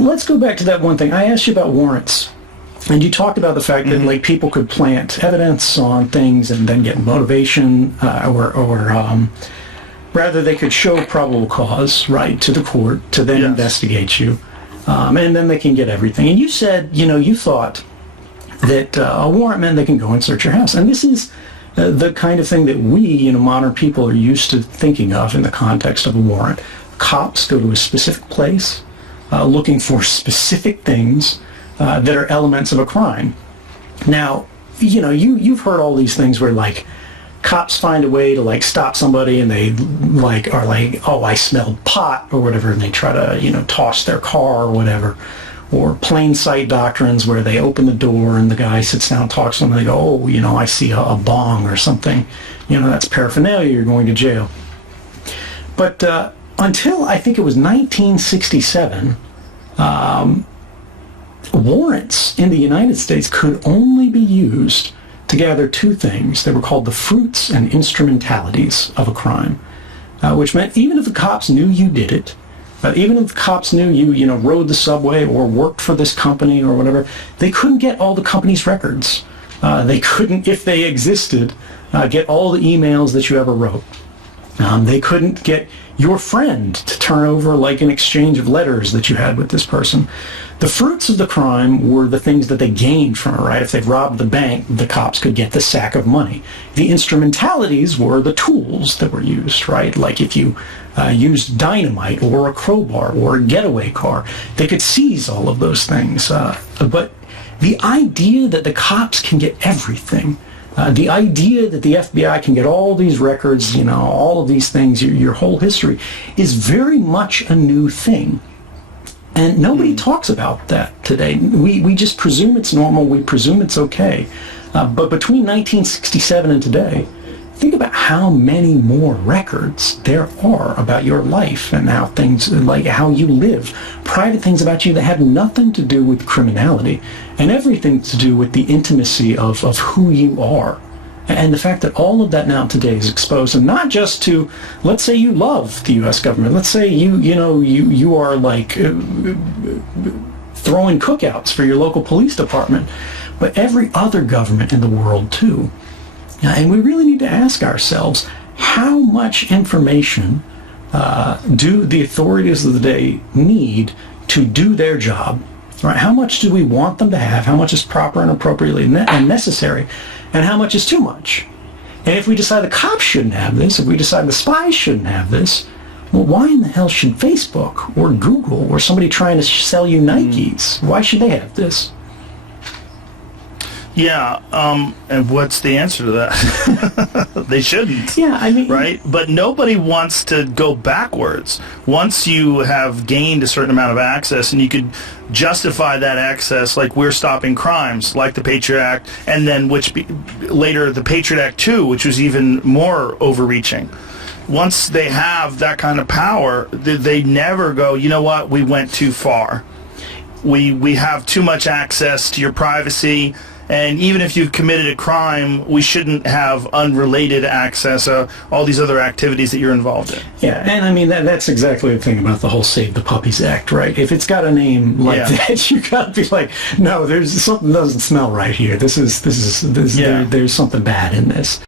let's go back to that one thing. I asked you about warrants. And you talked about the fact that like people could plant evidence on things and then get motivation, or rather they could show probable cause, right, to the court to then investigate you, and then they can get everything. And you said, you thought that a warrant meant they can go and search your house, and this is the kind of thing that we, modern people, are used to thinking of in the context of a warrant. Cops go to a specific place, looking for specific things that are elements of a crime. Now, you've heard all these things where like cops find a way to like stop somebody and they like are like, oh, I smelled pot or whatever, and they try to toss their car or whatever. Or plain sight doctrines where they open the door and the guy sits down and talks to them and they go, oh, I see a bong or something. That's paraphernalia, you're going to jail. But until I think it was 1967, warrants in the United States could only be used to gather two things. They were called the fruits and instrumentalities of a crime, which meant even if the cops knew you did it, even if the cops knew you, rode the subway or worked for this company or whatever, they couldn't get all the company's records. They couldn't, if they existed, get all the emails that you ever wrote. They couldn't get your friend to turn over like an exchange of letters that you had with this person. The fruits of the crime were the things that they gained from it, right? If they robbed the bank, the cops could get the sack of money. The instrumentalities were the tools that were used, right? Like if you used dynamite or a crowbar or a getaway car, they could seize all of those things. But the idea that the cops can get everything, the idea that the FBI can get all these records, all of these things, your whole history, is very much a new thing. And nobody talks about that today. We just presume it's normal. We presume it's okay. But between 1967 and today, think about how many more records there are about your life and how things, like how you live. Private things about you that have nothing to do with criminality and everything to do with the intimacy of who you are. And the fact that all of that now today is exposed, and not just to, let's say you love the U.S. government. Let's say you are like throwing cookouts for your local police department, but every other government in the world too. And we really need to ask ourselves, how much information do the authorities of the day need to do their job? Right? How much do we want them to have? How much is proper and appropriately and necessary? And how much is too much? And if we decide the cops shouldn't have this, if we decide the spies shouldn't have this, well, why in the hell should Facebook or Google or somebody trying to sell you Nikes, why should they have this? Yeah, and what's the answer to that? They shouldn't. Yeah, I mean... Right? But nobody wants to go backwards. Once you have gained a certain amount of access, and you could justify that access, like we're stopping crimes, like the Patriot Act, and then later the Patriot Act 2, which was even more overreaching. Once they have that kind of power, they never go, you know what, we went too far. We have too much access to your privacy. And even if you've committed a crime, we shouldn't have unrelated access, all these other activities that you're involved in. Yeah, and I mean, that's exactly the thing about the whole Save the Puppies Act, right? If it's got a name like that, you got to be like, no, there's something doesn't smell right here. There's something bad in this.